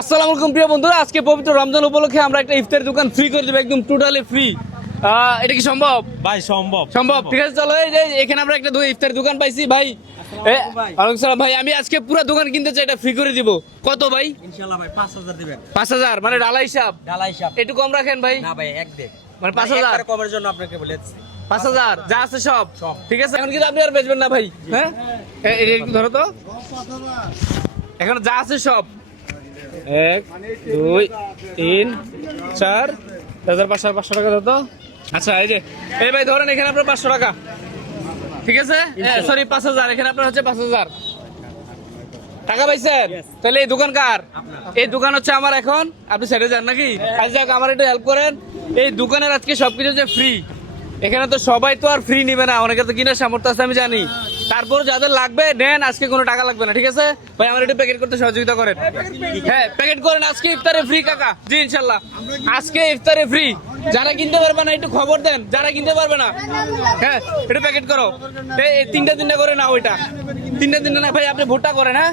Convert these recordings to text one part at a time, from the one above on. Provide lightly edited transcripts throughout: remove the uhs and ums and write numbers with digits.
আসসালামু আলাইকুম প্রিয় বন্ধুরা, আজকে পবিত্র রমজান উপলক্ষে আমরা একটা ইফতারি দোকান ফ্রি করে দেব, একদম টোটালি ফ্রি। এটা কি সম্ভব ভাই? সম্ভব সম্ভব। ঠিক আছে, চলো। এই যে এখানে আমরা একটা ইফতারি দোকান পাইছি ভাই। ওয়ালাইকুম সালাম ভাই, আমি আজকে পুরো দোকান কিনতে চাই, এটা ফ্রি করে দিব। কত ভাই? ইনশাআল্লাহ ভাই 5000 দিবেন। 5000 মানে ডালা হিসাব? ডালা হিসাব। একটু কম রাখেন ভাই। না ভাই, এক দেখ মানে 5000 একবার কমের জন্য আপনাকে বলেছি 5000 যা আছে সব। সব। ঠিক আছে, এখন কিন্তু আপনি আর বেচবেন না ভাই। হ্যাঁ, এটা একটু ধরো তো। এখন যা আছে সব 1 2 3 4 500 টাকা দাও তো। আচ্ছা, এই যে এই ভাই ধরেন, এখানে আপনার 500 টাকা। ঠিক আছে, সরি 5000, এখানে আপনার হচ্ছে 5000 টাকা পাইছেন। তাহলে এই দোকান কার? এই দোকান হচ্ছে আমার। এখন আপনি ছেড়ে যান নাকি? আজ যাক, আমার একটু হেল্প করেন। এই দোকানের আজকে সবকিছু হচ্ছে ফ্রি। এখানে তো সবাই তো আর ফ্রি নিবে না, অনেকে তো কিনার সামর্থ্য আছে আমি জানি। তারপর যাদের লাগবে নেন, আজকে কোনো টাকা লাগবে না। ঠিক আছে ভাই, আমার একটু প্যাকেট করতে সহযোগিতা করেন। হ্যাঁ, প্যাকেট করেন। আজকে ইফতারে ফ্রি কাকা। জি ইনশাল্লাহ, আজকে ইফতারে ফ্রি। যারা কিনতে পারবে না একটু খবর দেন, যারা কিনতে পারবে না। হ্যাঁ, একটু প্যাকেট করো। এই তিনটা করে না, ওইটা তিনটা না ভাই, আপনি ভোটটা করেন। হ্যাঁ,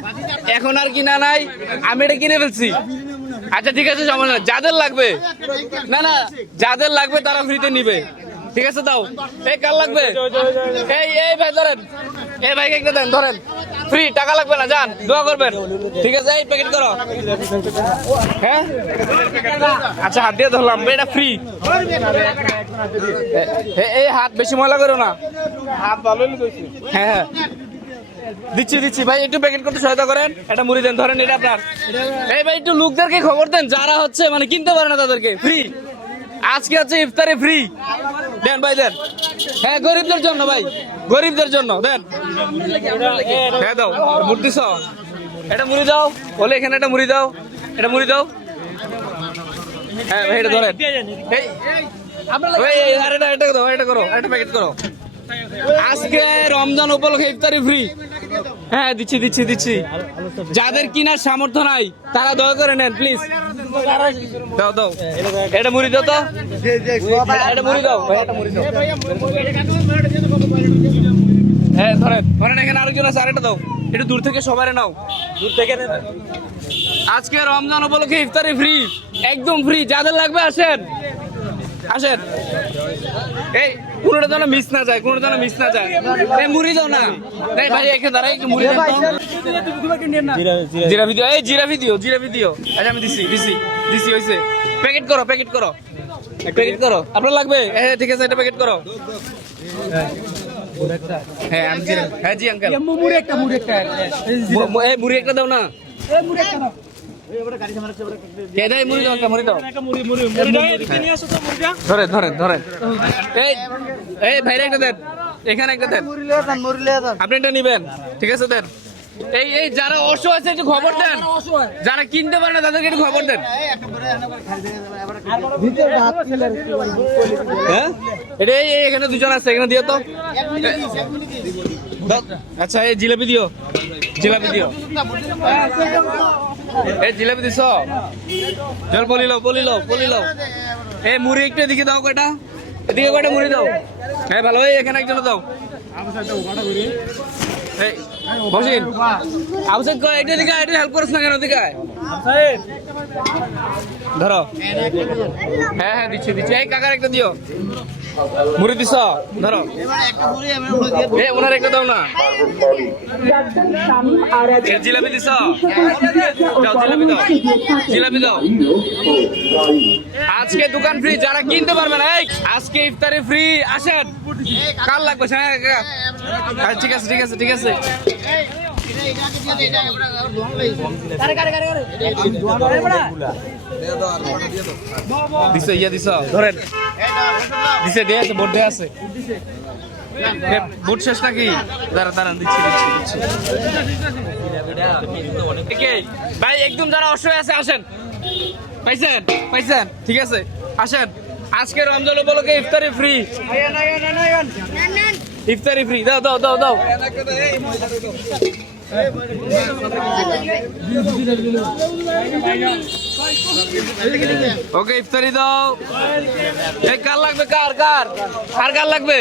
এখন আর কিনা নাই, আমি এটা কিনে ফেলছি। আচ্ছা ঠিক আছে, সমস্যা নাই। যাদের লাগবে, না না, যাদের লাগবে তারা ফ্রিতে নিবে। ঠিক আছে, দাও। এই কার লাগবে? এই ভাই ধরেন, এই ভাইকে একটা দেন, ধরেন। ফ্রি, টাকা লাগবে না, যান, দোয়া করবেন। ঠিক আছে, এই প্যাকেট করো। হ্যাঁ, আচ্ছা হাত দিয়ে ধরলাম, এটা ফ্রি। এই হাত বেশি ময়লা করো না, হাত ভালো। হ্যাঁ হ্যাঁ, দিচ্ছি ভাই, একটু প্যাকেট করতে সহায়তা করেন। এটা মুড়ি দেন, ধরেন, এটা আপনার। এই ভাই একটু লোকদেরকে খবর দেন, যারা হচ্ছে মানে কিনতে পারে না তাদেরকে ফ্রি। আজকে হচ্ছে ইফতারে ফ্রি, দেন ভাই দেন। হ্যাঁ, গরিবদের জন্য ভাই, গরিবদের জন্য দেন। হ্যাঁ দাও, মুড়ি দিছ, এটা মুড়ি দাও। বলে এখানে একটা মুড়ি দাও, এটা মুড়ি দাও। হ্যাঁ ভাই, এটা ধরেন। এটা দাও, এটা করো, একটা প্যাকেট করো। আজকে রমজান উপলক্ষে ইফতারি ফ্রি। হ্যাঁ, দিচ্ছি। যাদের কিনার সামর্থ্য নাই তারা দয়া করে নেন প্লিজ। দাও, এটা মুড়ি দাও তো। এটা মুড়ি দাও ভাই, এটা মুড়ি দাও। হ্যাঁ ধরেন, এখানে আরেকজন আছে, আরেকটা দাও। একটু দূর থেকে সবাই নাও, দূর থেকে। আজকে রমজান উপলক্ষে ইফতারি ফ্রি, একদম ফ্রি। যাদের লাগবে আসেন। এই কোনোটা যেন মিস না যায়, এই মুড়ি দাও না। এই ভাই এখানে দাঁড়াই, একটু মুড়ি দাও। জিরা ভিডিও। আচ্ছা, আমি দিছি হইছে। প্যাকেট করো। আপনার লাগবে? হ্যাঁ ঠিক আছে, এটা প্যাকেট করো। হ্যাঁ আমি জিরা। হ্যাঁ জি আঙ্কেল, মুড়ি একটা দাও না। ধরেন। এই ভাইরা একটা দেন, এখানে একটা দেন। আপনি এটা নিবেন? ঠিক আছে, দেন। এই যারা অসহায় আছে একটু খবর দেন, যারা কিনতে পারে না তাদেরকে একটু খবর দেন। হ্যাঁ, এটা এখানে দুজন আছে, এখানে দিও তো। আচ্ছা, এই জিলাপি দিও। এই জিলাপি দিছ, চল পলি লও। এই মুড়ি একটু এদিকে দাও, এদিকে কয়টা মুড়ি দাও। হ্যাঁ ভালো, এখানে একজন দাও। বসিন আবসাইড কয়, এটা দিকে এটা হেল্প করছ না কেন? দিকে ধরো। হ্যাঁ দিচ্ছি। এই কাকার একটা দিও। মুড়ি দিছ, ধরো। ওনার একটা দাও না। জিলাপি দিছ, জিলাপি দাও। আজকে দোকান ফ্রি, যারা কিনতে পারবে না আজকে ইফতারি ফ্রি। আসেন, কার লাগবে? ঠিক আছে। দিছ, ধরেন। দিছে, বোর্ড আছে। বোর্ড শেষ নাকি? দাঁড়ান, দিচ্ছি। ভাই একদম যারা অসহায় আছে আসেন। পাইছেন? ঠিক আছে, আসেন। আজকে রমজান উপলক্ষে ইফতারি ফ্রি। ইফতারি ফ্রি, দাও। ওকে, ইফতারি দাও। কার লাগবে?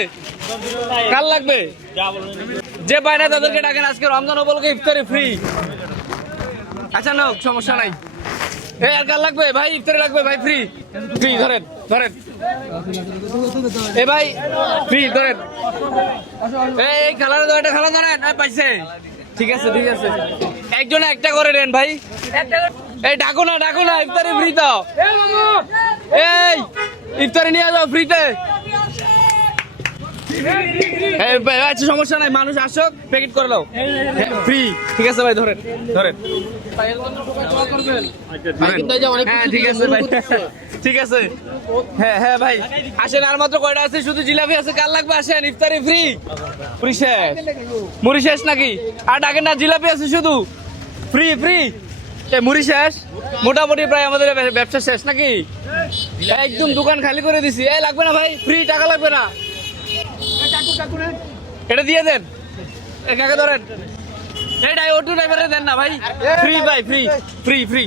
কার লাগবে? যে বাইরে তাদেরকে ডাকেন। আজকে রমজান উপলক্ষে ইফতারি ফ্রি। আচ্ছা নাও, সমস্যা নাই। এই আর কার লাগবে ভাই? ইফতারে লাগবে ভাই, ফ্রি ফ্রি, ধরেন ধরেন। এ ভাই ফ্রি ধরেন। এই খালারে দাও, এটা খালা ধরেন। পাইছে, ঠিক আছে ঠিক আছে, একজনে একটা করে নেন ভাই। এই ডাকো না ইফতারে ফ্রি দাও। এই ইফতারে নিয়ে যাও ফ্রিতে। আচ্ছা সমস্যা নাই, মানুষ আসুক, প্যাকেট করে দাও ফ্রি। ঠিক আছে ভাই, ধরেন ধরেন। হ্যাঁ ঠিক আছে ভাই, ঠিক আছে। হ্যাঁ হ্যাঁ ভাই আসেন, আর মাত্র কয়টা আছে, শুধু জিলাপি আছে, কার লাগবে আসেন, ইফতারি ফ্রি। মুড়ি শেষ, মুড়ি শেষ নাকি? আর ডাকেন না, জিলাপি আছে শুধু, ফ্রি ফ্রি। মুড়ি শেষ, মোটামুটি প্রায় আমাদের ব্যবসা শেষ নাকি? একদম দোকান খালি করে দিছি। এই লাগবে না ভাই, ফ্রি, টাকা লাগবে না। এটা দিয়ে দেন, এই কাকে ধরেন। এই অটো ড্রাইভারে দেন না ভাই, ফ্রি ভাই, ফ্রি ফ্রি ফ্রি।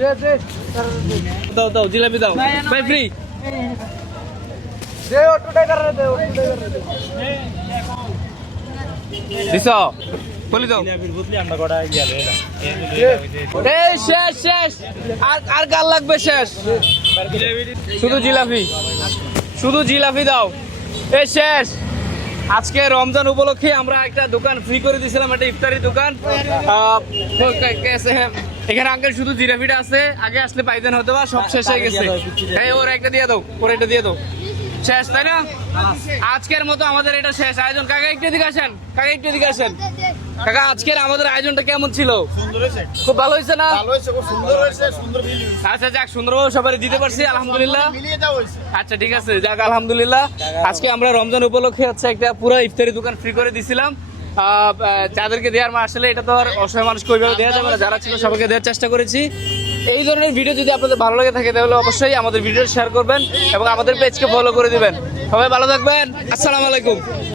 দাও দাও জিলাপি দাও ভাই, ফ্রি। দিছ বলি দাও। এই শেষ শেষ, আর কার লাগবে? শেষ, শুধু জিলাপি, শুধু জিলাপি দাও। এই শেষ। আজকে রমজান উপলক্ষে আমরা একটা দোকান ফ্রি করে দিয়েছিলাম, একটা ইফতারি দোকান। এখানে আঙ্কেল শুধু জিলাপিটা আছে, আগে আসলে পাইতেন হয়তো বা, সব শেষ হয়ে গেছে। এই ওর একটা দিয়ে দাও, ওর একটা দিয়ে দাও। শেষ তাই না? আজকের মতো আমাদের এটা শেষ আয়োজন। কাকা একটু এদিকে আসেন, কাকা একটু এদিকে আসেন। কাকা আজকের আমাদের আয়োজনটা কেমন ছিল? খুব ভালো হয়েছে না? আচ্ছা যাক, সুন্দরভাবে সবাই দিতে পারছি, আলহামদুলিল্লাহ। আচ্ছা ঠিক আছে, যাক আলহামদুলিল্লাহ। আজকে আমরা রমজান উপলক্ষে হচ্ছে একটা পুরো ইফতারি দোকান ফ্রি করে দিছিলাম। যাদেরকে দেওয়ার আসলে এটা তো আর অসহায় মানুষকে ওইভাবে দেওয়া যাবে না, যারা ছিল সবাইকে দেওয়ার চেষ্টা করেছি। এই ধরনের ভিডিও যদি আপনাদের ভালো লাগে থাকে তাহলে অবশ্যই আমাদের ভিডিও শেয়ার করবেন এবং আমাদের পেজকে ফলো করে দিবেন। সবাই ভালো থাকবেন, আসসালামু আলাইকুম।